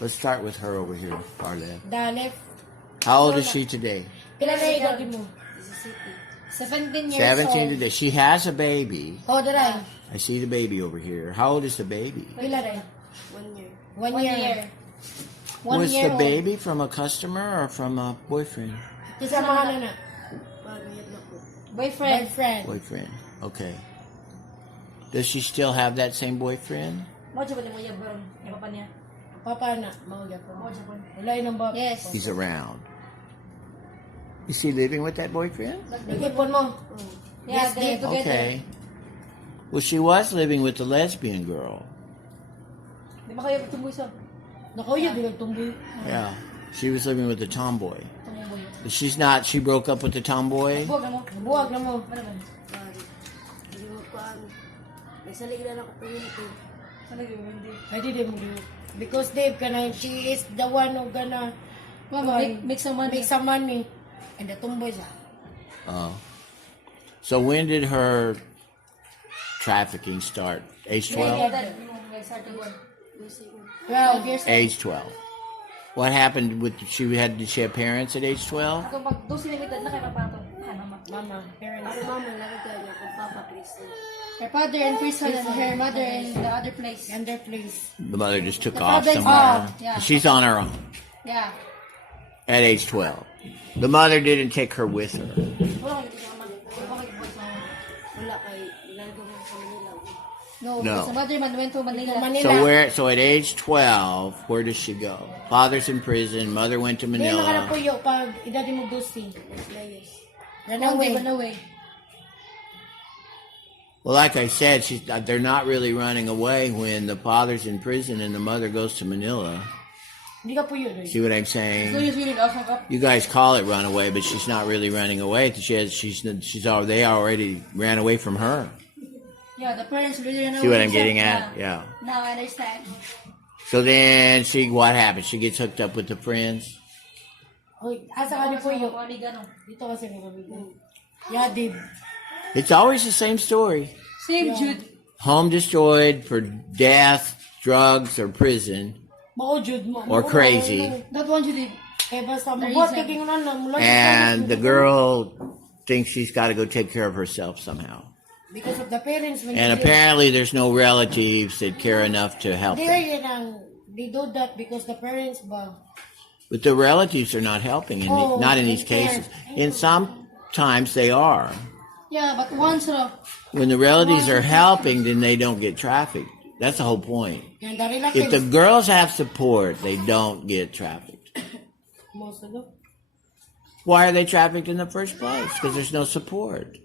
Let's start with her over here, far left. The left. How old is she today? Kailan na edad mo? 17 years 17 old. today. She has a baby. Oh, daray. I see the baby over here. How old is the baby? Pila rin? 1 year. 1 year. 1 Was year the old. baby from a customer or from a boyfriend? Kasama na na. Pagayad na po. Boyfriend. Boyfriend. Okay. Does she still have that same boyfriend? Mo siya ba ni mo yung baron? Yung papa niya? Papa na. Mawag po. Mo siya po. Wala yun ba? Yes. He's around. Is he living with that boyfriend? Ikipon mo. Yeah, Yes, they're they- together. Okay. Well, she was living with the lesbian girl. Di ba kayo tumboy sa? Naku, yun, di tumboy. Yeah. She was living with the tomboy. Tumboy. But she's not, she broke up with the tomboy? Buwag na mo. Buwag na mo. Ano ba? Hindi mo paan. Nagsalig na ako community. Ano yun? Hindi. I didn't do. Because Dave, kana, she is the one who gonna Mama, make some money. make some money. And the tumboy siya. Oh. So when did her trafficking start? Age 12? Yeah, that, guys, started one. 12 years old. Age 12. What happened with, did she have parents at age 12? Ako pag doon sila mitad na kay papato. Mama, parents. Ako mama, nakagaya niya kung papa please. Her father in prison and her mother in the other place. And their place. The mother just took The off father's somewhere. off, yeah. She's on her own Yeah. at age 12. The mother didn't take her with her. Wala kayo sa mama. Wala kayo sa mama. Wala kay ilalgo mo sa Manila. No, No. because the mother man went to Manila. Manila. So at age 12, where does she go? Father's in prison, mother went to Hindi na ka na Manila. puyo pag edad mo gusti. Naglayas. Run One day, away. run away. Well, like I said, they're not really running away when the father's in prison and the mother goes to Manila. Hindi ka puyo doon. See what I'm So saying? he's really awesome up. You guys call it run away, but she's not really running away. They already ran away from her. Yeah, the parents really run away. See what I'm themselves. getting at? Yeah. Now I understand. So then what happens? She gets hooked up with the friends. Hoy, asa ka ni puyo? Wali gano'n. Dito kasi ni Gabi. Yeah, Dave. It's always the same story. Same Jude. Home destroyed for death, drugs, or prison. Mao jud mo. Or crazy. That one Jude. Eh basta mo The bot reason. kay kingon na mula. And the girl thinks she's got to go take care of herself somehow. Because of the parents when And they- apparently there's no relatives that care enough to help They them. yun ang they do that because the parents ba. But the relatives are not helping, Oh, not in these they care. cases. In some times they are. Yeah, but once When the relatives are helping, then they don't get trafficked. That's the whole point. And the If the relatives girls have support, they don't get trafficked. most of them. Why are they trafficked in the first place? Because there's no support.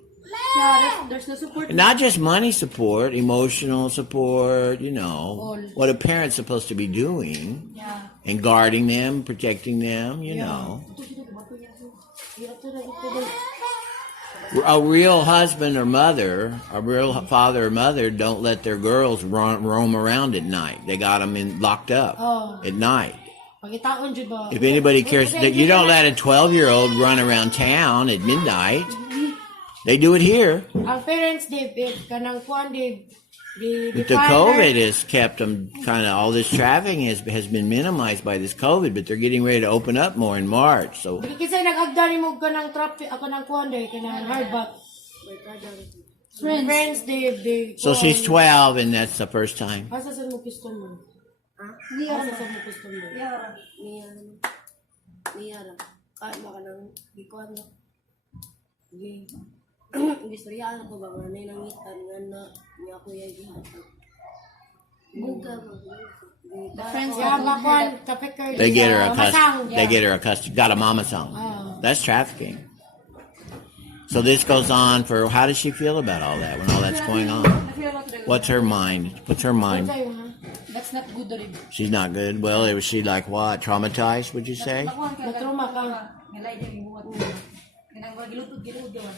yeah, there's no support. Not just money support, emotional support, what a parent's supposed to be doing Yeah. and guarding them, protecting them, A real husband or mother, a real father or mother don't let their girls roam around at night. They got them locked up Oh. at night. Pagitaon jud ba. If anybody cares, you don't let a 12-year-old run around town at midnight. They do it here. Ang parents Dave kanang kuan Dave. But the COVID has kept them all this trafficking has been minimized by this COVID, but they're getting ready to open up more in March. So Kasi nag-agda ni mo kanang traffic ako nang kuan Dave kanang hardback. Friends Dave. so she's 12 and that's the first time. Asa sa mo piston mo? Hindi Asa sa mo piston mo? Niyara. Kahit baka nang ikuan na. Gistoryaan ko ba nga nangitan nga na niya ko yung gihatag. Buka ba? The friends Yeah, that makuan kapiker. They get her a Masang. They get her a got a mama song. That's trafficking. So this goes on for how does she feel about all that when all that's going on? I feel about the What's her mind? What's her mind? Sa'yo, ha? That's not good rin. She's not good. Well, was she like what? Traumatized? Would you say? Natruma ka. Ngalay din yung buhat mo. Ganang gilutod yawan.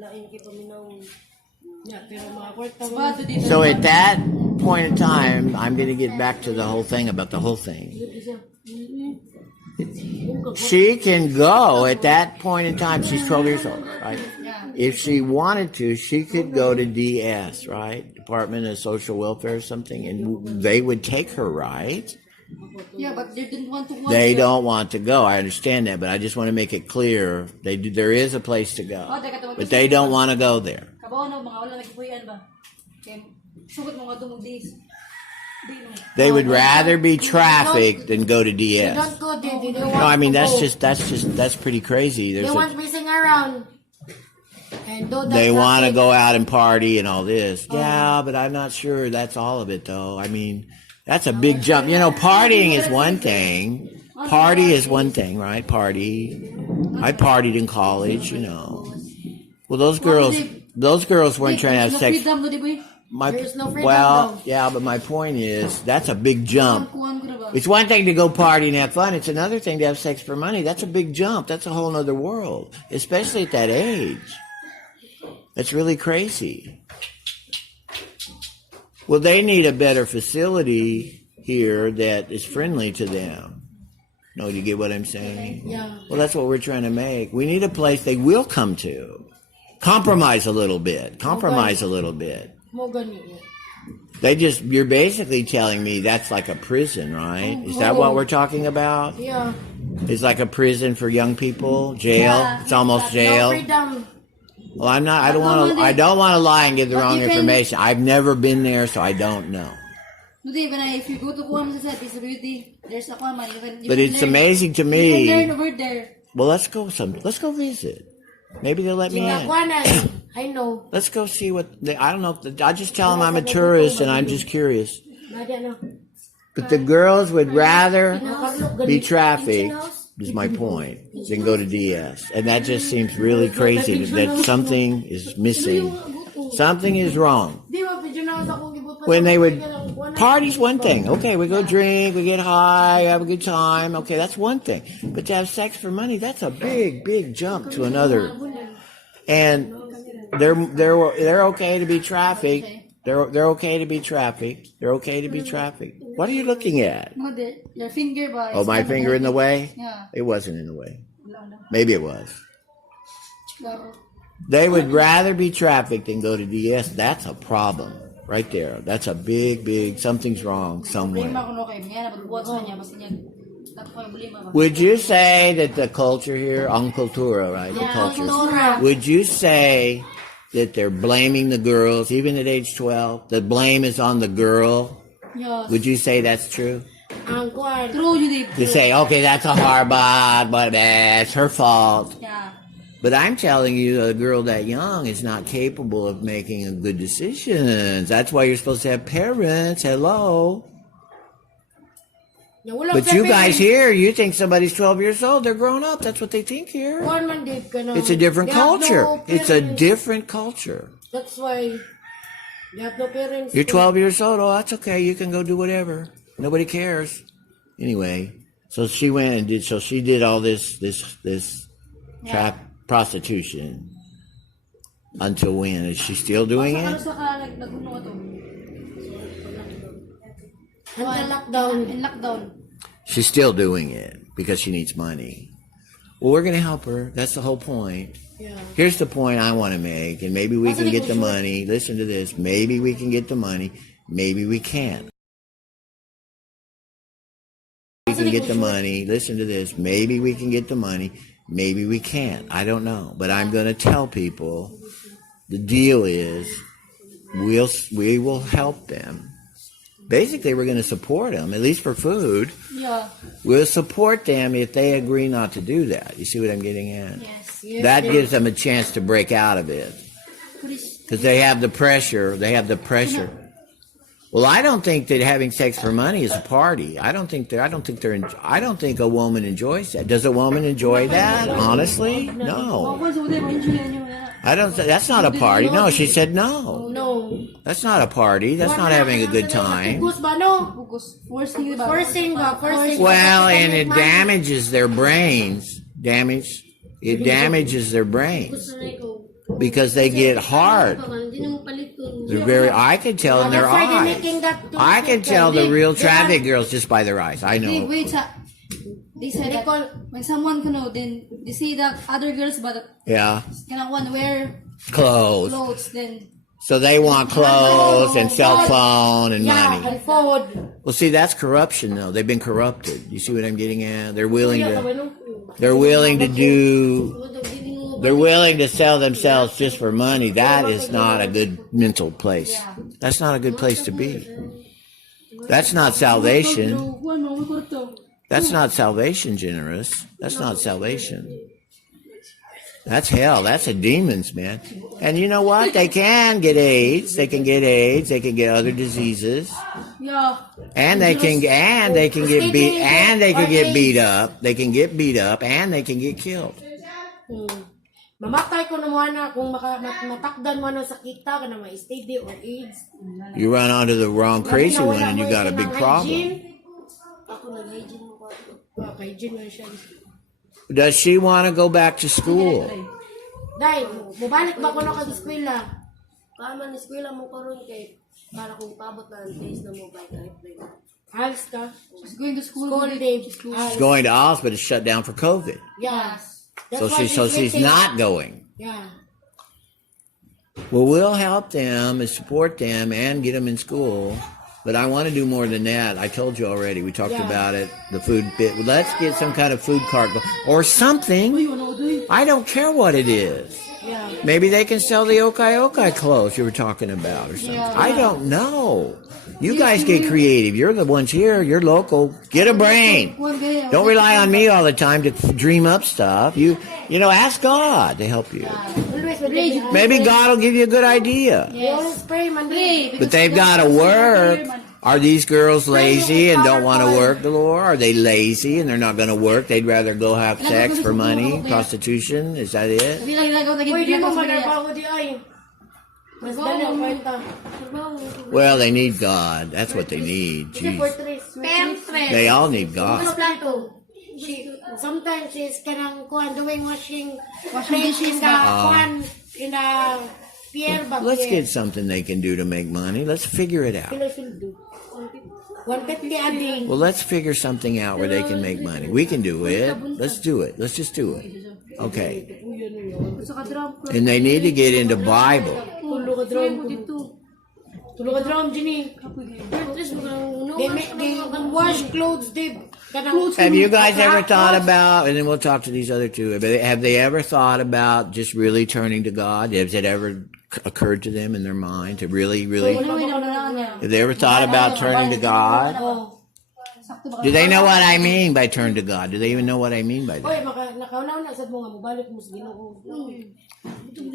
Lain kay paminaw. Yeah, pero mga kwarta mo. Sabado dito. So at that point in time, I'm going to get back to the whole thing about the whole thing. She can go at that point in time. She's 12 years old, right? Yeah. If she wanted to, she could go to DS, right? Department of Social Welfare or something, and they would take her, right? Yeah, but they didn't want to go. They don't want to go. I understand that, but I just want to make it clear there is a place to go, but they don't want to go there. Kabaw no, mga wala nagpuyan ba? Kaya sugot mo nga dumog days. They would rather be trafficked than go to They DS. don't go there. They don't No, want I mean to go. that's pretty crazy. They There's want missing around. And do that they want to traffic. go out and party and all this. Yeah, but I'm not sure that's all of it, though. I mean, that's a big jump. You know, partying is one thing. Party is one thing, right? Party. I partied in college, you know. Well, those girls weren't trying to have sex. Freedom, no, di ba? There's no freedom, Well, though. yeah, but my point is that's a big jump. Kuhan ko na ba? It's one thing to go party and have fun. It's another thing to have sex for money. That's a big jump. That's a whole other world, especially at that age. That's really crazy. Well, they need a better facility here that is friendly to them. No, you get what I'm saying? Yeah. Well, that's what we're trying to make. We need a place they will come to. Compromise a little bit. Compromise a little bit. Mo gani. You're basically telling me that's like a prison, right? Is that what we're talking about? Yeah. It's like a prison for young people? Jail? It's almost No jail? freedom. Well, I don't want to lie and give the But wrong you can- information. I've never been there, so I don't know. No, di ba na, if you go to Guam sa disability, there's a Guam, you But can it's learn- amazing to You can learn me. over there. Well, let's go visit. Maybe they'll let me in. Ginagawanan. I know. Let's go see I don't know. I just tell them I'm a tourist and I'm just curious. Nada na. But the girls would rather Nakakalook, be ganito. trafficked, Kitchen house? is my point, than go to DS. And that just seems really crazy that something is missing. Something is wrong. Di ba, video na sa akong gibutan. When they would, party's one thing. Okay, we go drink, we get high, have a good time. Okay, that's one thing. But to have sex for money, that's a big, big jump to another. And they're okay to be trafficked. They're okay to be trafficked. They're okay to be trafficked. What are you looking at? No, your finger ba? Oh, my finger in the way? Yeah. It wasn't in the way. Wala na. Maybe it was. Laro. They would rather be trafficked than go to DS. That's a problem right there. That's a big, something's wrong Problema somewhere. ko no kay mga napagbuhat sa kanya basta niya. Tato ko yung problema ba? Would you say that the culture here, ang kultura, right? The culture. Would you say that they're blaming the girls, even at age 12? The blame is on the girl. Yes. Would you say that's true? Ang kwan. True, you did. You say, okay, that's a harbot, but it's her fault. Yeah. But I'm telling you, a girl that young is not capable of making a good decisions. That's why you're supposed to have parents. Hello. Wala But you guys here, you think somebody's 12 years old. They're grown up. That's what they think here. Kwan man din ka na. It's a different They have culture. no It's a parents. different culture. That's why they have no parents. You're 12 years old. Oh, that's okay. You can go do whatever. Nobody cares. Anyway, so she went and did. So she did all this prostitution until when? Is she still doing Ano it? sa ka nagpuno to? Until lockdown. In lockdown. She's still doing it because she needs money. Well, we're going to help her. That's the whole point. Yeah. Here's the point I want to make, and maybe we can get the money. Listen to this. Maybe we can get the money. Maybe we can't. We can get the money. Listen to this. Maybe we can get the money. Maybe we can't. I don't know. But I'm going to tell people the deal is we will help them. Basically, we're going to support them, at least for food. Yeah. We'll support them if they agree not to do that. You see what I'm getting at? Yes. That gives them a chance to break out of it. Because they have the pressure. They have the pressure. Well, I don't think that having sex for money is a party. I don't think a woman enjoys that. Does a woman enjoy that? Honestly? No. I don't. That's not a party. No, she said no. No. That's not a party. That's not having a good time. Bugos ba, no? Focus. Forcing ba? Forcing ba? Forcing. Well, and it damages their brains. It damages their brains because they get hard. They're very. I can tell in their That's why they're eyes. making that. I can tell the real traffic girls just by their eyes. I They know. wait they said that when someone then they see that other girls but Yeah, cannot one wear clothes. clothes then So they want clothes and cell phone and Yeah, money. and food. Well, see, that's corruption, though. They've been corrupted. You see what I'm getting at? They're willing Kuya, to. kabalo. They're willing to do. They're willing to sell themselves just for money. That is not a good mental place. That's not a good place to be. That's not salvation. Kuan mo kurto. That's not salvation, generous. That's not salvation. That's hell. That's a demons, man. And you know what? They can get AIDS. They can get AIDS. They can get other diseases. Yeah. And they can get beat and they can get beat up. They can get beat up and they can get killed. Mamatay ko na mo na kung matakdan mo na sakita ka na may STD or AIDS. You run onto the wrong crazy one and you got a big problem. Ako nag-hygiene mo ko. Okay, Jin na siya. Does she want to go back to school? Dahil, mubalik ba ko na kag-eskwela? Kama na eskwela mo karon kay para kung pabot na ang days na mo by kahit Halos ka? She's going to school. School day. She's going to Oz, but it's shut down for COVID. Yeah. So That's she's why waiting. not going. Yeah. Well, we'll help them and support them and get them in school. But I want to do more than that. I told you already. We talked Yeah. about it. The food bit. Well, let's get some kind of food cart or something. I don't care what it is. Yeah. Maybe they can sell the okai clothes you were talking about or something. I don't know. You guys get creative. You're the ones here. You're local. Get a brain. Don't rely on me all the time to dream up stuff. You know, ask God to help you. Always with Maybe God will give you a good idea. You always pray, man. But they've got to work. Are these girls lazy and don't want to work, the Lord? Are they lazy and they're not going to work? They'd rather go have sex for money, prostitution. Is that it? Hindi lang ginagawa na Uy, di mo ginagawa sa manarbaho di ay. Mas dali ang kwenta. Well, they need God. That's what they need. Kasi for Jeez. 3. They all need Ano God. plan to? Sometimes she's kanang kuhan doing washing dishes in the kuhan in the pier bag. Let's get something they can do to make money. Let's figure it out. Kilo sildo. 150 ading. Well, let's figure something out where they can make money. We can do it. Let's do it. Let's just do it. Okay. Sa kadram ko. And they need to get into Bible. Tulo ka drum. Dito. Tulo ka drum, Ginny. They wash clothes, they kanang Have you guys ever thought about, and then we'll talk to these other two, have they ever thought about just really turning to God? Has it ever occurred to them in their mind to really, Ano niya? have they ever thought about turning to God? Sakto ba? Do they know what I mean by turn to God? Do they even know what I mean by that? Oy, nakaunaw na sad mo nga mobalik mo sa Ginoo.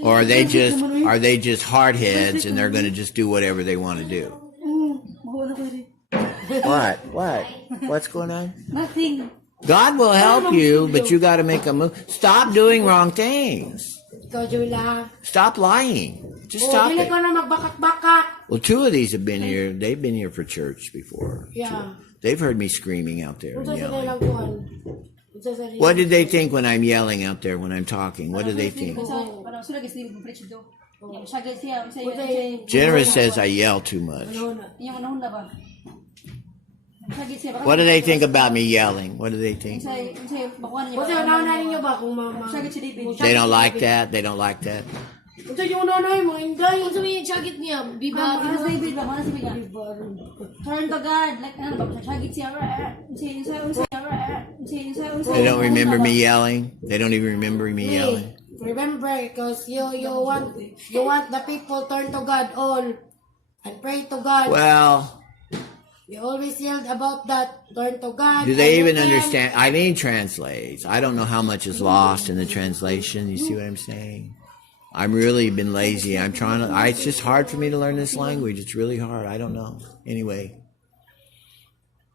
Or are they just hard heads and they're going to just do whatever they want to do? Mawala ko rin. What's going on? Nothing. God will help you, but you got to make a move. Stop doing wrong things. Ikaw, Jola. Stop lying. Just Oh, stop dili it. ko na magbakat-bakat. Well, two of these have been here. They've been here for church before. Yeah. They've heard me screaming out there and Unsa sa yelling. nilang kuhan? Unsa sa nilang- What did they think when I'm yelling out there when I'm talking? What do they think? Parang sila kasi mo preach do. Yung siya siya siya. Generous says I yell too much. Ano na? Yung unahon na ba? What do they think about me yelling? What do they think? Say bakuan niya. Unsa unaw na ninyo ba kung mama? Siya si David. They don't like that. They don't like that. Unsa yung unaw na mga inday? Unsa may chagit niya? Biba. Ano sa David ba? Ano sa David? Turn to God. Like ano ba? Siya siya. They don't remember me yelling. They don't even remember me yelling. Remember, because you want the people turn to God all and pray to God. Well, You always yelled about that. Turn to God. do they and even you can- understand? Eileen translates. I don't know how much is lost in the translation. You see what I'm saying? I'm really been lazy. I'm trying to. It's just hard for me to learn this language. It's really hard. I don't know. Anyway.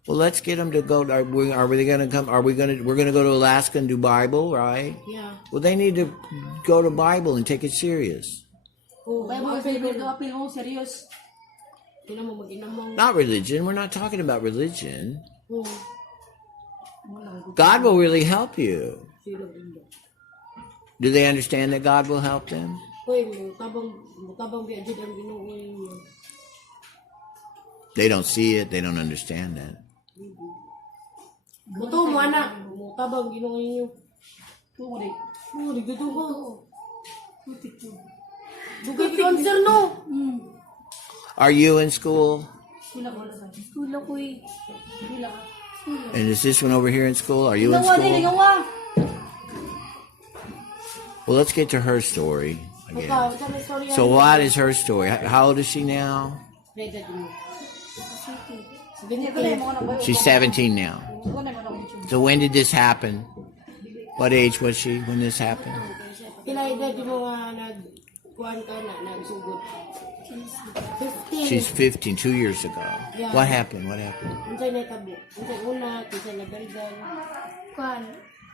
Well, let's get them to go. Are we going to come? We're going to go to Alaska and do Bible, right? Yeah. Well, they need to go to Bible and take it serious. Oh, Bible sa David do apil mo serious. Tingnan mo, mag-inamang. Not religion. We're not talking about religion. Oh, God will really help you. sino indo. Do they understand that God will help them? Hoy, mutabang biadjud ang Ginoo ninyo. They don't see it. They don't understand that. Buto mo anak, mutabang Ginoo ninyo. Tumo di. Oh, digdudugo. Dugay ka answer no. Are you in school? School ako wala sa. School ako eh. School ako. And is this one over here in school? Are you in Gawa din, school? gawa. Well, let's get to her story again. Ikaw, sa may storya. So what is her story? How old is she now? Regat mo. Hindi ko na mo na She's 17 now. ko na mo na YouTube. So when did this happen? What age was she when this happened? Pila edad mo nga nagkuhan ka na, nagsugod. 15. She's 15, 2 years ago. Yeah. What happened? What happened? Unsay na tabo? Unsay una, unsay nagalgal. Kuan.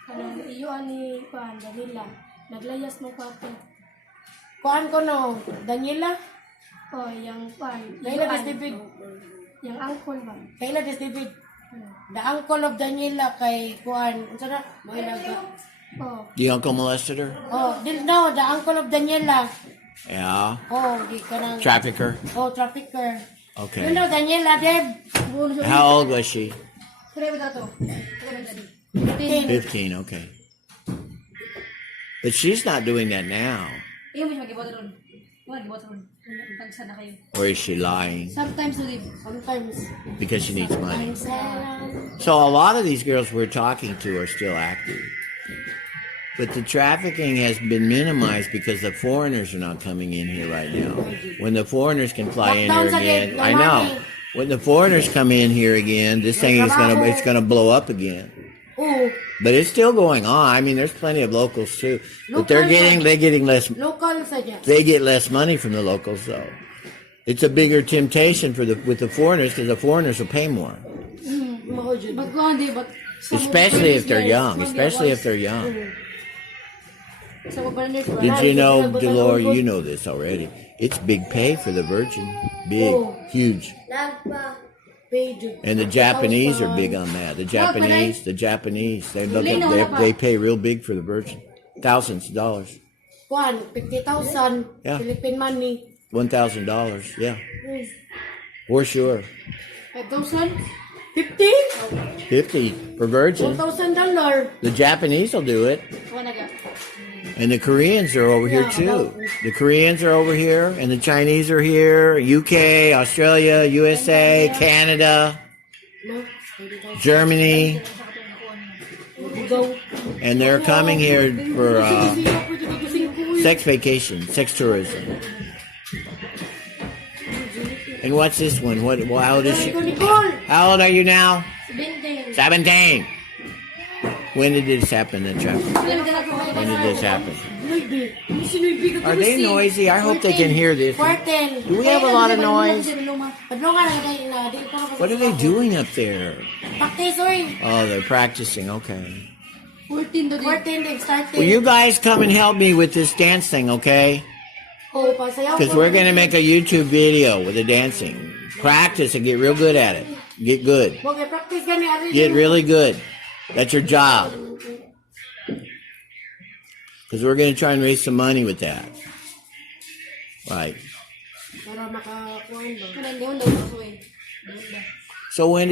Kanang iyo ani kuan Danila. Naglayas mo kwarto. Kuhan ko no, Daniela? Oh, yang kuan. Kaila des David. Yang angkol ba? Kaila des David. The uncle of Daniela kay kuhan. Unsa na? May naga. Oh, The uncle molested her? Oh, no, the uncle of Daniela. Yeah. Oh, di ka nang... Trafficker? Oh, trafficker. You Okay. know Daniela, Deb? How old was she? Kaya ba dato? 15, okay. But she's not doing that now. Iyo mo magibot ron. Wala gibot ron. Tagsa na kayo. Or is she lying? Sometimes we Sometimes. Because she needs money. Minsan. So a lot of these girls we're talking to are still active. But the trafficking has been minimized because the foreigners are not coming in here right now. When the foreigners can fly in here Lockdowns again, again, I know. When the foreigners come in here again, this thing is it's gonna blow up again. Oh, But it's still going on. I mean, there's plenty of locals too. But they're getting less. local sa dyan. They get less money from the locals though. It's a bigger temptation with the foreigners because the foreigners will pay more, Mao dyan. But kuan di but especially if they're young. Especially if they're young. sa foreigners Did you know, Delore? You know this already. It's big pay for the Virgin. Big, huge. Page. And the Japanese are big on that. The Japanese, they pay real big for the Virgin. Thousands of dollars. Kuhan, 50,000. Yeah. Philippine money. $1,000. Yeah. For sure. 5,000? 50? 50 for Virgin. $1,000. The Japanese will do it. Kuan naga. And the Koreans are over here too. The Koreans are over here, and the Chinese are here. UK, Australia, USA, Canada, No? Germany, Go. and they're coming here for sex vacation, sex tourism. And what's this one? How old is she? Nicole. How old are you now? 17. 17. When did this happen, the traffic? When did this happen? Are they noisy? I hope they can hear this. 14. Do we have a lot of noise? Padlungan na kayo na. Di ko na What are they doing up there? Practice, oy. Oh, they're practicing. Okay. 14 to di. 14 din, starting. Well, you guys come and help me with this dance thing, okay? Oh, pasayaw Because ko. we're going to make a YouTube video with the dancing. Practice and get real good at it. Get good. Okay, practice gani. Ari Get really good. That's your job. Because we're going to try and raise some money with that. Right. Para makakuhan ba. Kunan daw daw so eh. So when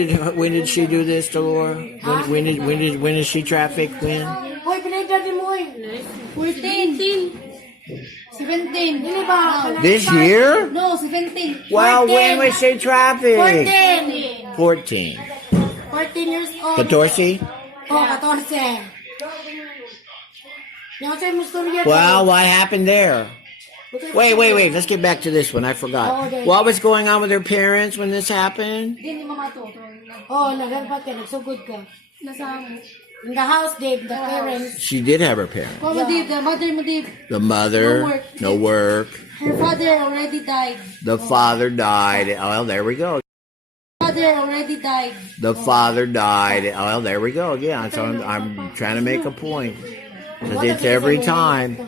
did she do this, Dolores? When did she traffic? When? Hoy, pinagdadi mo, oy. 14. 17. Dili ba? This year? No, 17. Well, when was she traffic? 14. 14. 14 years old. 14? Oh, 14. Yung sa'yo mo storya. Well, what happened there? Wait. Let's get back to this one. I forgot. What was going on with her parents when this happened? Di ni mama to. Oh, nagalpat ka, nagsugod ka. Nasa amo. In the house, Dave, the parents. She did have her parents. Ko mo di, the mother mo di. The mother, no work. Her father already died. The father died. Oh, well, there we go. Father already died. The father died. Oh, well, there we go again. So I'm trying to make a point. Because it's every time.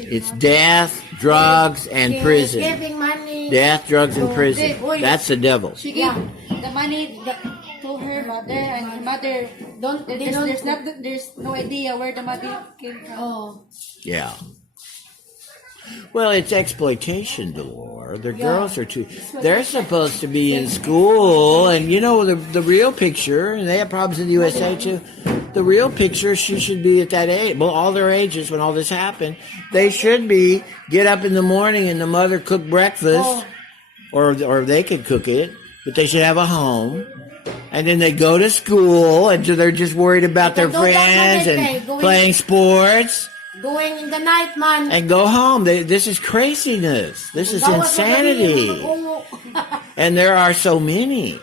It's death, drugs, and prison. Giving money. Death, drugs, and prison. That's the devil. She gave the money to her mother, and her mother there's no idea where the money came from. Oh. Yeah. Well, it's exploitation, Delore. The girls are they're supposed to be in school, and you know the real picture, and they have problems in the USA too. the real picture, she should be at that age. Well, all their ages when all this happened, they should be get up in the morning and the mother cook breakfast, or they could cook it, but they should have a home. And then they go to school, and so they're just worried about their Don't friends get and going- playing sports. Going in the night, man. And go home. This is craziness. This is Gawas sa insanity. gabi, mga And there are so many.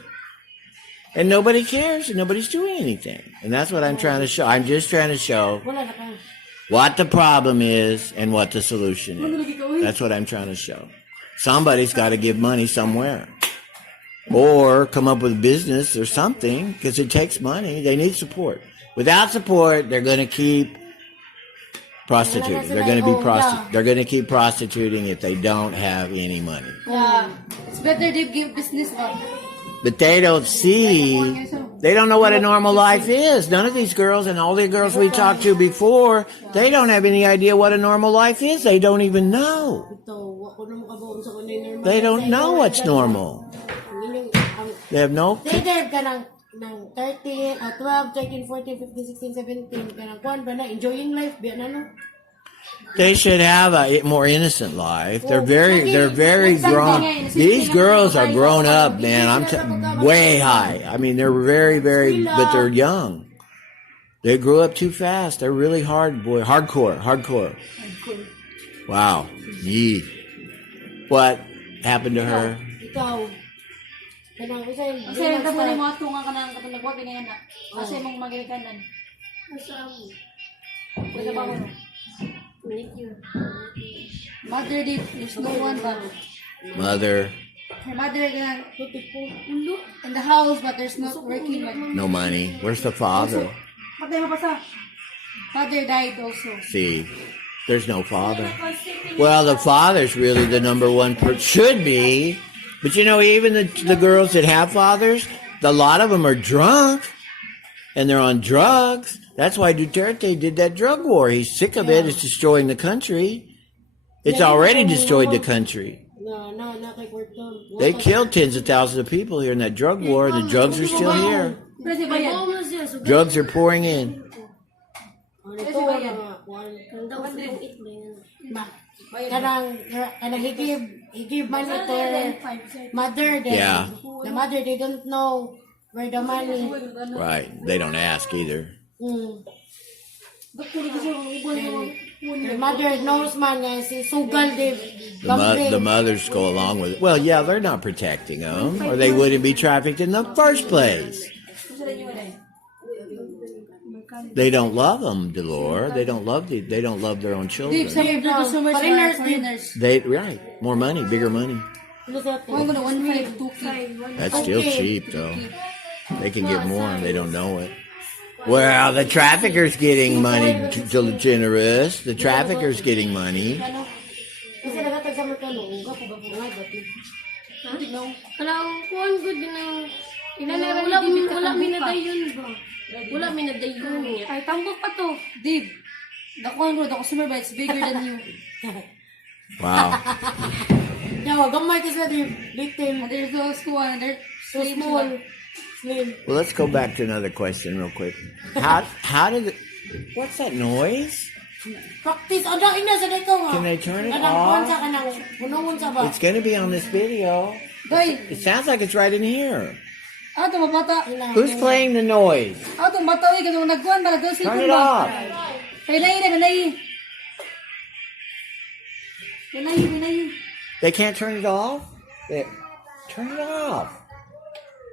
And nobody cares, and nobody's doing anything. And that's what I'm trying to show. I'm just trying to show Wala na ka. what the problem is and what the solution is. That's what I'm trying to show. Somebody's got to give money somewhere. Or come up with a business or something, because it takes money. They need support. Without support, they're going to keep prostituting. They're going to be They're going to keep prostituting if they don't have any money. Yeah. It's better they give business ba? But they don't see, they don't know what a normal life is. None of these girls and all the girls we talked to before, they don't have any idea what a normal life is. They don't even know. Ito, wako na makabaon sa kanay normal. They don't know what's normal. They have no, They ka ng 13, 12, 13, 14, 15, 16, 17, ka ng kwan ba na, enjoying life, biya na no? they should have a more innocent life. They're very grown. These girls are grown up, man. Way high. I mean, they're very, but they're young. They grew up too fast. They're really hardcore. Wow. Yee. What happened to her? Ikaw, kanang usay, Kasi yung tapos mga tunga ka ng katulagwag, ganyan na. Kasi mong magigikanan. Nasa ako. Wala ba mo? Thank you. Mother did, there's no one ba? Mother, Her mother ganyan, in the house, but there's not working. Like, no money. Where's the father? patay mo pa sa? Father died also. See, there's no father. Well, the father's really the number one should be. But you know, even the girls that have fathers, a lot of them are drunk and they're on drugs. That's why Duterte did that drug war. He's sick of it. It's destroying the country. It's already destroyed the country. na kay Kwarton. They killed tens of thousands of people here in that drug war, and the drugs are still here. Pero si Bayan. Babaw na siya. So, Drugs are pouring in. Ano to, mga kwan. ang daw sa itong it na yan. Kanang he give money to her mother. Then Yeah. the mother, they don't know where the money. Right. They don't ask either. The mother knows man nga si Sugal de The mothers go along with it. Well, yeah, they're not protecting them, or they wouldn't be trafficked in the first place. They don't love them, Delore. They don't love their own Deep, children. some of the consumers are foreigners. Right. More money, bigger money. I'm gonna 1.5, 2K. That's still cheap, though. They can get more, and they don't know it. Well, the trafficker's getting money generous. The trafficker's getting money. Kasi nagatag sa mga kanong uga po ba gati. Kanang kuhan ko din ang wala minadayon ba? Wala minadayon niya. Ay, tambok pa to. Deep, the consumer ba, it's bigger than you. Wow. Yawa, gamay kasi na little, And there's those who are, they're so small, slim. Well, let's go back to another question real quick. How did it, what's that noise? Practice, ano ina sa dito nga. Can they turn it Kanang kuhan off? sa kanang, unungon sa ba? It's going to be on this video. Guy, It sounds like it's right in here. ato mabata. Who's playing the noise? Ato mata, uy, kasi nagkuhan ba, nagkuhan Turn it off. Pinay. They can't turn it off? Turn it off.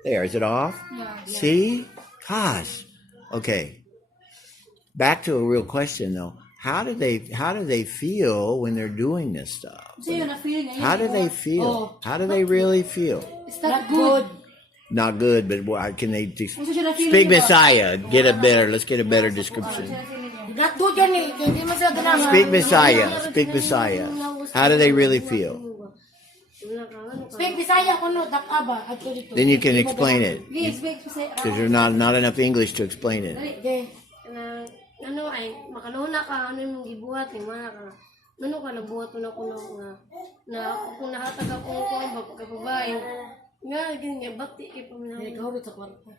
There, is it off? Yeah. See? Gosh. Okay. Back to a real question though. How do they feel when they're doing this stuff? So yun, na-feeling ngayon. How do they feel? How do they really feel? It's Not not good. good. Not good, but can they Kung siya na-feeling speak niyo ba? Messiah? Let's get a better description. Not good yan eh. Kaya di man sila ganang. Speak Messiah. How do they really feel? Speak Bisaya ko no, dakaba. At dito. Then you can explain it. Please, wait, kasi, Because there's not enough English to explain it. Okay. Kanang ano ay makanuna ka ano yung gibuhat ni mana ka. Ano ka nabuhat na ko na kung nahatag ako ko ang pagkababae. Nga gini nga bati kay paminaw. Kahulot sa kwarta.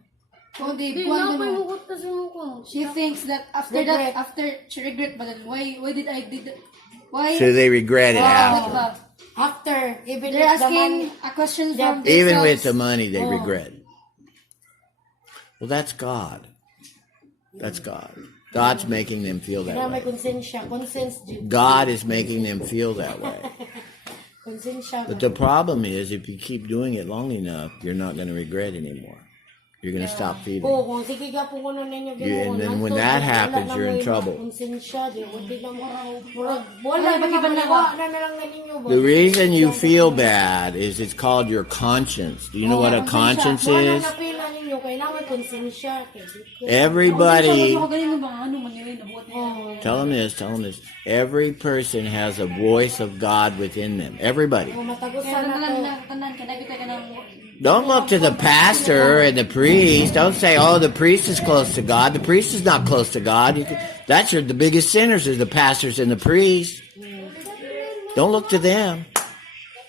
Kung di, Di, kuwan napay ko mo ko sa mo ko. she thinks that after Regret. that, after she regret, but then why did I did, why? So they regret it What after. ba? After, even They're if the money, asking a question Yeah. from Even with themselves. the money, they Oh. regret. Well, that's God. That's God. God's making them feel that kaya may way. konsensya. Consens, Jud. God is making them feel that way. Konsensya. But the problem is, if you keep doing it long enough, you're not going to regret anymore. You're going to stop feeling. Oo, kung sige ka po kuno ninyo Yeah, and then when Nandun, that wala happens, na you're in may trouble. Konsensya, di mo di na mo. Wala na Iba na maliwa na lang na ninyo ba? The reason you feel bad is it's called your conscience. Do you know what a conscience Wala is? na pila ninyo, kailangan may konsensya. Everybody, Ako galing ba ano man yun nabuhat niya. tell them this. Every person has a voice of God within them. Everybody. Kung Kaya matagusan na to. tanan kanay kita ka ng Don't look to the pastor and the priest. Don't say, "Oh, the priest is close to God." The priest is not close to God. That's the biggest sinners is the pastors and the priests. Don't look to them.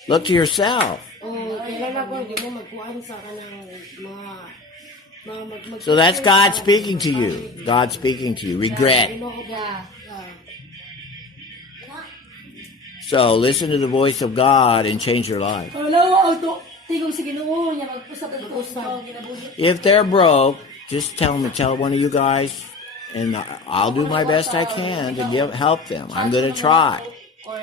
Look to yourself. Kailangan ko, di mo magkuhan sa kanang mga So that's God speaking to you. God speaking to you. Regret. So listen to the voice of God and change your life. Wala auto tigong sa Ginoo niya magpusap ko sa ginabuhi. If they're broke, just tell one of you guys, and I'll do my best I can to help them. I'm going to try. Or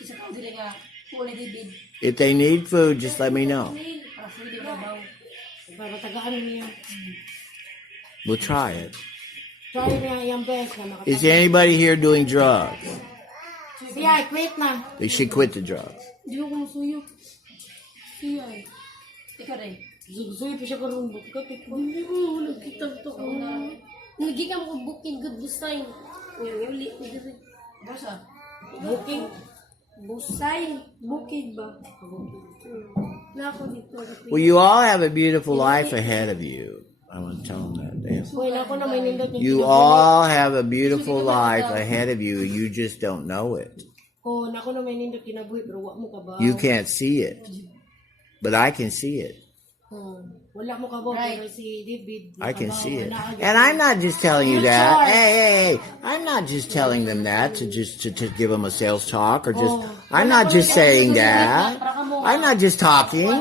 isa ka dili nga kulay dibid If they need food, just let me know. para sa dili babaw. Para tagaan niyo. We'll try it. Try niya yung best na makatagaan. Is anybody here doing drugs? Siya, quit na. They should quit the drugs. Di ko suyo. Suyo ay. Ikaw rin. Zugzoy pa siya karoon. Bukit ko. Oo, nagkita to ko na. Nagigam ko booking good busay. Ngayon, uli ko dito. Basa. Booking. Busay. Bukid ba? Na ako dito. Well, you all have a beautiful life ahead of you. I want to tell them that. Wala ko na may nindot niya. You all have a beautiful life ahead of you. You just don't know it. Oh, nako na may nindot kinabuhi, pero wa mo ka ba? You can't see it. But I can see it. Oh, wala mo ka ba? Pero si David. I can see it. nakabaw, And I'm not just telling you that. Hey. I'm not just telling them that to give them a sales talk or just, I'm not just saying that. I'm not just talking.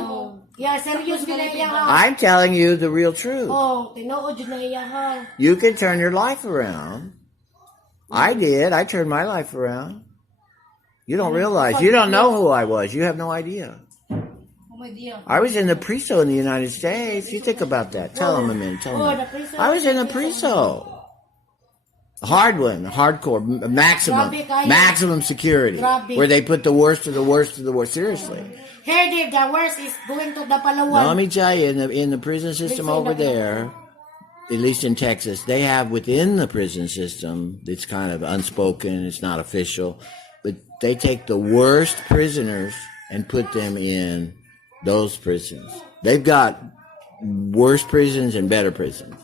Yeah, serious bila iya ha. I'm telling you the real truth. Oh, tinuod jud na iya ha. You can turn your life around. I did. I turned my life around. You don't realize. You don't know who I was. You have no idea. Oh my dear. I was in the Priso in the United States. You think about that. Tell them a minute. Tell them. I was in the Priso. Hard one, hardcore, maximum security, where they put the worst of the worst of the worst. Seriously. Here, Dave, the worst is going to the Now, Palawan. let me tell you, in the prison system over there, at least in Texas, they have within the prison system, it's kind of unspoken, it's not official, but they take the worst prisoners and put them in those prisons. They've got worse prisons and better prisons.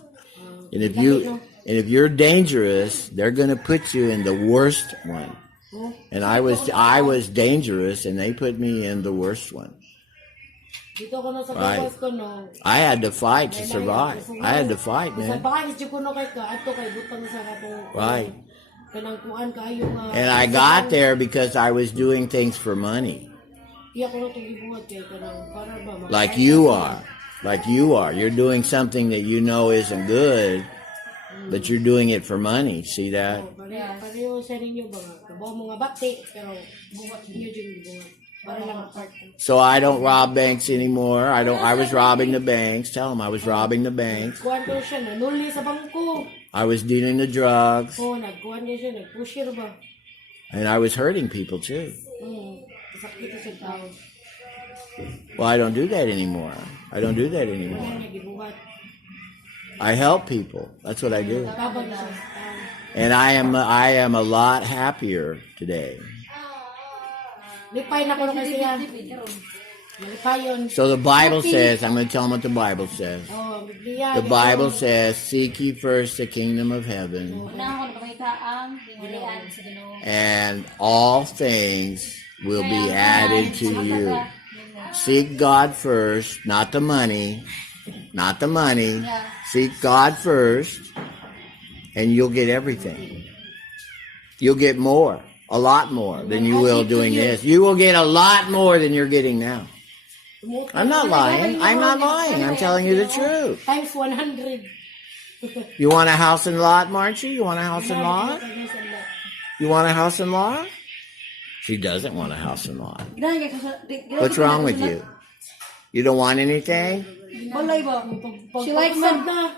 And if you're dangerous, they're going to put you in the worst one. And I was dangerous, and they put me in the worst one. Dito ko na sa Right. bawas ko no. I had to fight to survive. I had to fight, Sa man. bahay jud ko no kay ka adto kay butang sa katong. Right. Kanang kuan kayo nga. And I got there because I was doing things for money, Iya ko na itong gibuhat kay kanang para ba. like you are. Like you are. You're doing something that you know isn't good, but you're doing it for money. See that? Pareho sa ninyo ba? Kabaw mo nga bati pero buhat niyo jud gibuhat. Para lang apart. So I don't rob banks anymore. I was robbing the banks. Tell them I was robbing the banks. Kuan daw siya na nuli sa bangko. I was dealing the drugs, Oh, nagkuan din siya, nagpusher ba? and I was hurting people too. Sakit sa tao. Well, I don't do that anymore. I don't do that anymore. Kaya niya gibuhat. I help people. That's what I do. Tabang na siya. And I am a lot happier today. Lipay na ko na kasi yan. Lipayon. So the Bible says, I'm going to tell them what the Bible says. Oh, Biblia. The Bible says, seek ye first the kingdom of heaven, Una ko napakita ang tingulian sa Ginoo. and all things will be added to you. Seek God first, not the money, not the money. Yeah. Seek God first, and you'll get everything. You'll get more, a lot more than you will doing this. You will get a lot more than you're getting now. I'm not lying. I'm not lying. I'm telling you the truth. Times 100. You want a house and lot, Margie? You want a house and lot? You want a house and lot? She doesn't want a house and lot. What's wrong with you? You don't want anything? Balay ba? She likes Pag-pag them. na.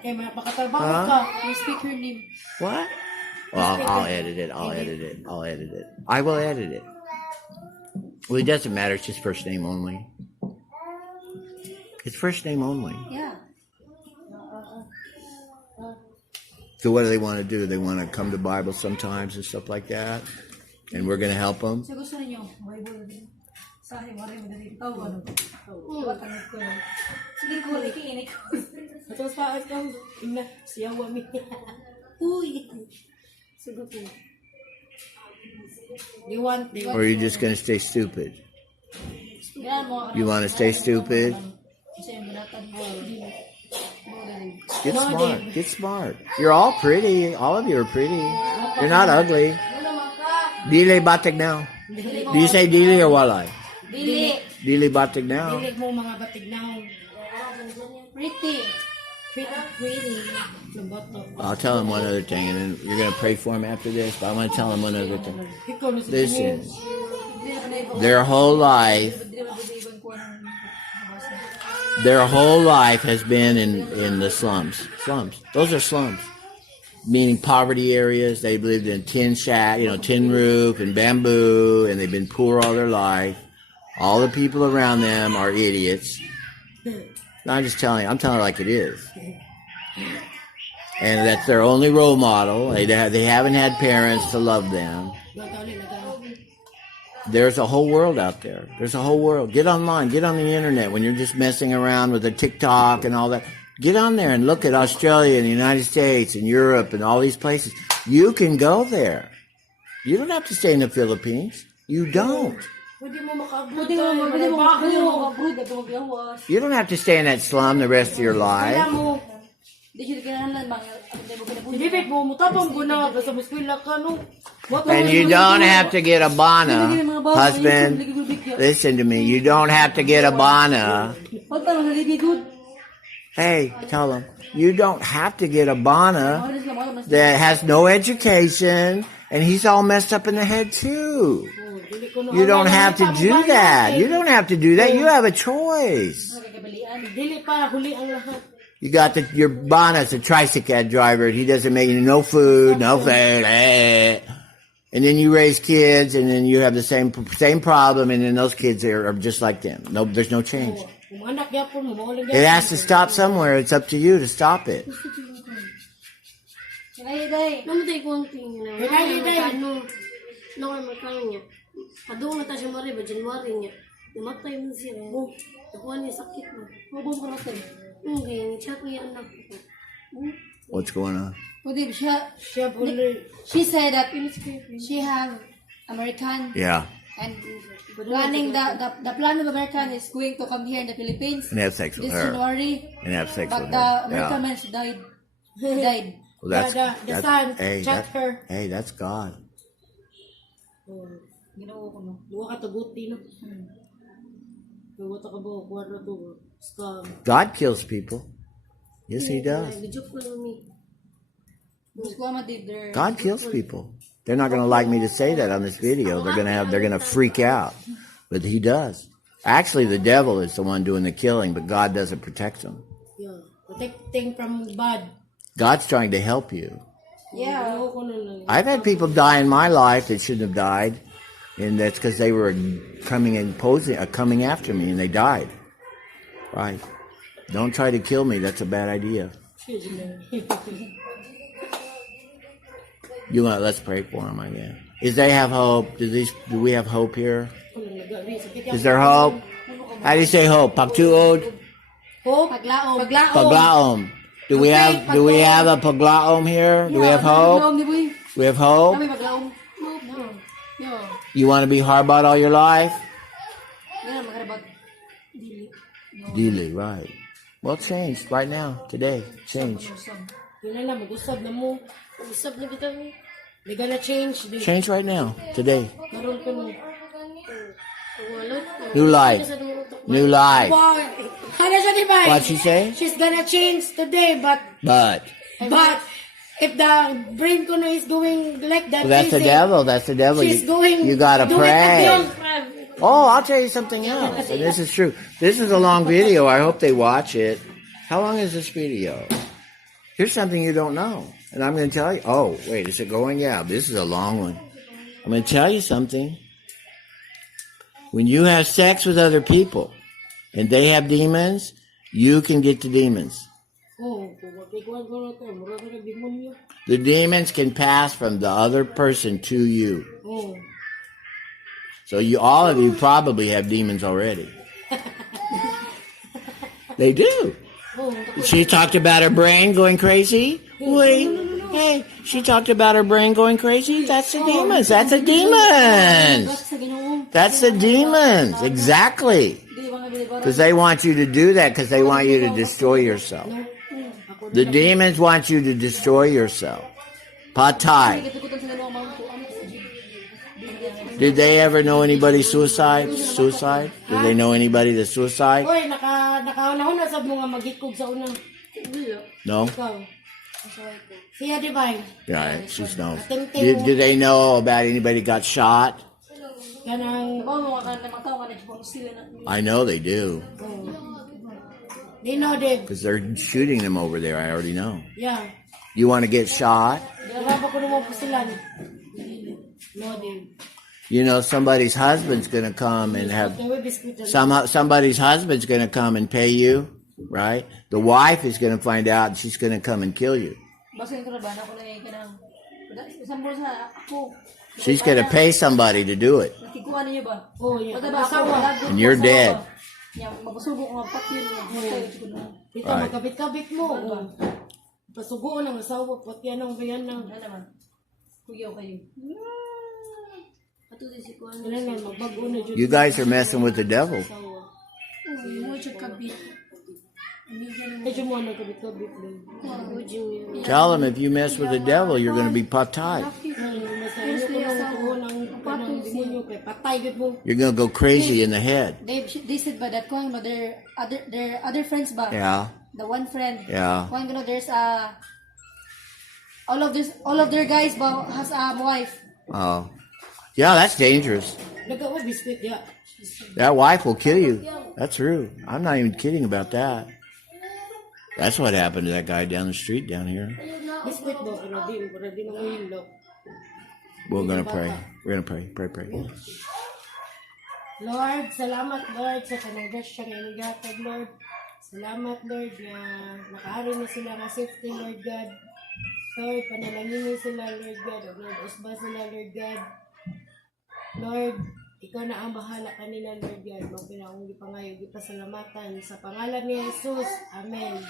Kaya mapakatrabaho Huh? ka. You speak her name. What? Well, I'll edit it. I'll edit it. I'll edit it. I will edit it. Well, it doesn't matter. It's just first name only. It's first name only. Yeah. So what do they want to do? They want to come to Bible sometimes and stuff like that? And we're going to help them? So gusto ninyo, Bible din. Sahi, wari mo dali. Oh, ano? Sige ko, ikiinik. Ito sa ikaw. Ina, siya wami. Uy. Sugutin. They want. Or are you just going to stay stupid? Yan mo. You want to stay stupid? Kasi yung binatan mo. Get smart. Get smart. You're all pretty. All of you are pretty. You're not ugly. Dili batig now. Do you say dili or walay? Dili. Dili batig now. Dilig mo mga batignaw. Pretty. Pretty. Lambot to. I'll tell him one other thing, and then you're going to pray for him after this, but I want to tell him one other thing. Ikaw na si Listen, their whole life has been in the slums. Slums. Those are slums. Meaning poverty areas. They've lived in tin shack, tin roof and bamboo, and they've been poor all their life. All the people around them are idiots. No, I'm just telling you. I'm telling it like it is. And that's their only role model. They haven't had parents to love them. There's a whole world out there. There's a whole world. Get online. Get on the internet when you're just messing around with the TikTok and all that. Get on there and look at Australia and the United States and Europe and all these places. You can go there. You don't have to stay in the Philippines. You don't. Pwede mo makaabot. Pwede mo mag-abroad at magyawas. You don't have to stay in that slum the rest of your life. Kaya mo. Di siya kinahanglan mga Bibig mo, mutabang ko na. Basta muskwila ka, no? And you don't have to get a bana, husband. Listen to me. You don't have to get a bana. Huwag ka mga libigod. Hey, tell them. You don't have to get a bana that has no education, and he's all messed up in the head too. You don't have to do that. You don't have to do that. You have a choice. Dili pa, huli ang lahat. You got your Bona's a tricycle driver. He doesn't make no food, no food. And then you raise kids, and then you have the same problem, and then those kids are just like them. No, there's no change. It has to stop somewhere. It's up to you to stop it. Namatay konting na. Ano magkano niya. Kadung na ta siya mari ba January niya. Namatay mo siya. Nakuha niya sakit mo. Mabong ka natin. Okay, ni-chat niya anak ko. What's going on? Pwede siya, Siya huli. she said that she have American Yeah. and planning the plan of American is going to come here in the Philippines And have sex with this her. January. And have sex But with the her. American Yeah. man she died. He died. Well, that's, The son, hey, chat her. hey, that's God. Ginawa ko no. Duwa ka taguti, no? Duwa ka ba, kwadro to. Scam. God kills people. Yes, He does. Nag-joke ko lang ni. Gusto ko did there. God kills people. They're not going to like me to say that on this video. They're going to freak out. But He does. Actually, the devil is the one doing the killing, but God doesn't protect them. Yeah. Protecting from bad. God's trying to help you. Yeah. I've had people die in my life that shouldn't have died, and that's because they were coming after me, and they died. Right? Don't try to kill me. That's a bad idea. Let's pray for them, I guess. Is they have hope? Do we have hope here? Is there hope? How do you say hope? Pagtuod? Hope. Paglaom. Paglaom. Do we have a paglaom here? Do we have hope? We have hope? Kami paglaom. Yo. You want to be hard-bought all your life? Ganun, magkarabat. Dili, right. Well, change right now, today. Change. Yun na lang, mag-usab na mo. Isab na kita mo. They gonna change. They, Change right now, today. karoon ka mo. Wala. New life. New life. Wow. Ano siya, di ba? What'd she say? She's gonna change today, but But if the brain ko is going like that, that's the she say, devil. That's the devil. she's going You gotta do it pray. again. Oh, I'll tell you something else. And this is true. This is a long video. I hope they watch it. How long is this video? Here's something you don't know. And I'm going to tell you. Oh, wait, is it going? Yeah, this is a long one. I'm going to tell you something. When you have sex with other people and they have demons, you can get the demons. Oh, ikuan ko na tayo. Mura ka na demonyo. The demons can pass from the other person to you. Oh. So all of you probably have demons already. They do. Oh. She talked about her brain going crazy. Wait, hey, she talked about her brain going crazy. That's the demons. That's the demons. Sa Ginoo. That's the demons. Exactly. Di ba nga ginagawa? Because they want you to do that because they want you to destroy yourself. The demons want you to destroy yourself. Patay. Kitukutan sa Ginoo ma'am ko. Ano sa Ginoo? Did they ever know anybody suicide? Suicide? Did they know anybody that's suicide? Oy, nakauna-una sa mga magikog sa unang. No? Ikaw. Siya, di ba? Yeah, she's no. Did they know about anybody got shot? Kanang, Ako mga kanang mga tao kanang sila na. I know they do. they know that, Because they're shooting them over there. I already know. yeah. You want to get shot? Naraba ko naman po sila. No, they. You know, somebody's husband's going to come and have... They will biscuit them. Somebody's husband's going to come and pay you, right? The wife is going to find out and she's going to come and kill you. Basta yung trabaho ko na yung kanang. Sambol sa ako. She's going to pay somebody to do it. Nakikuha niyo ba? Oh, yeah. Wala ba ako? And you're dead. Yang mapasubo ko nga patyon nga. Patay ko na. Dito, Right. magkabit-kabit mo. Oh. Pasugoon ang asawa, pati anong bayan ng. Ano naman? Kuyaw kayo. Ato din si Kuan. Ano na, magbago na dyan. You guys are messing with the devil. Mo siya kabit. Medyo mo nagkabit-kabit lang. Tell them if you mess with the devil, you're going to be patay. Mas ayaw ko lang tuon ang demonyo kay patay gud mo. You're going to go crazy in the head. They said ba that kung their other friends ba? Yeah. The one friend. Yeah. Kung there's all of their guys ba has a wife. Oh. Yeah, that's dangerous. Nagawa biscuit ya. That wife will kill you. That's true. I'm not even kidding about that. That's what happened to that guy down the street down here. Biscuit ba para di mo hilok. We're going to pray. We're going to pray. Pray. Lord, salamat Lord sa kanang grasya nga imong gihatag Lord. Salamat Lord na nakaari na sila nga safety Lord God. Lord, panalangin sila Lord God. Lord, usba sila Lord God. Lord, ikaw na ang bahala kanila Lord God. Mga pinaong gipangayo, gipasalamatan sa pangalan ni Jesus. Amen.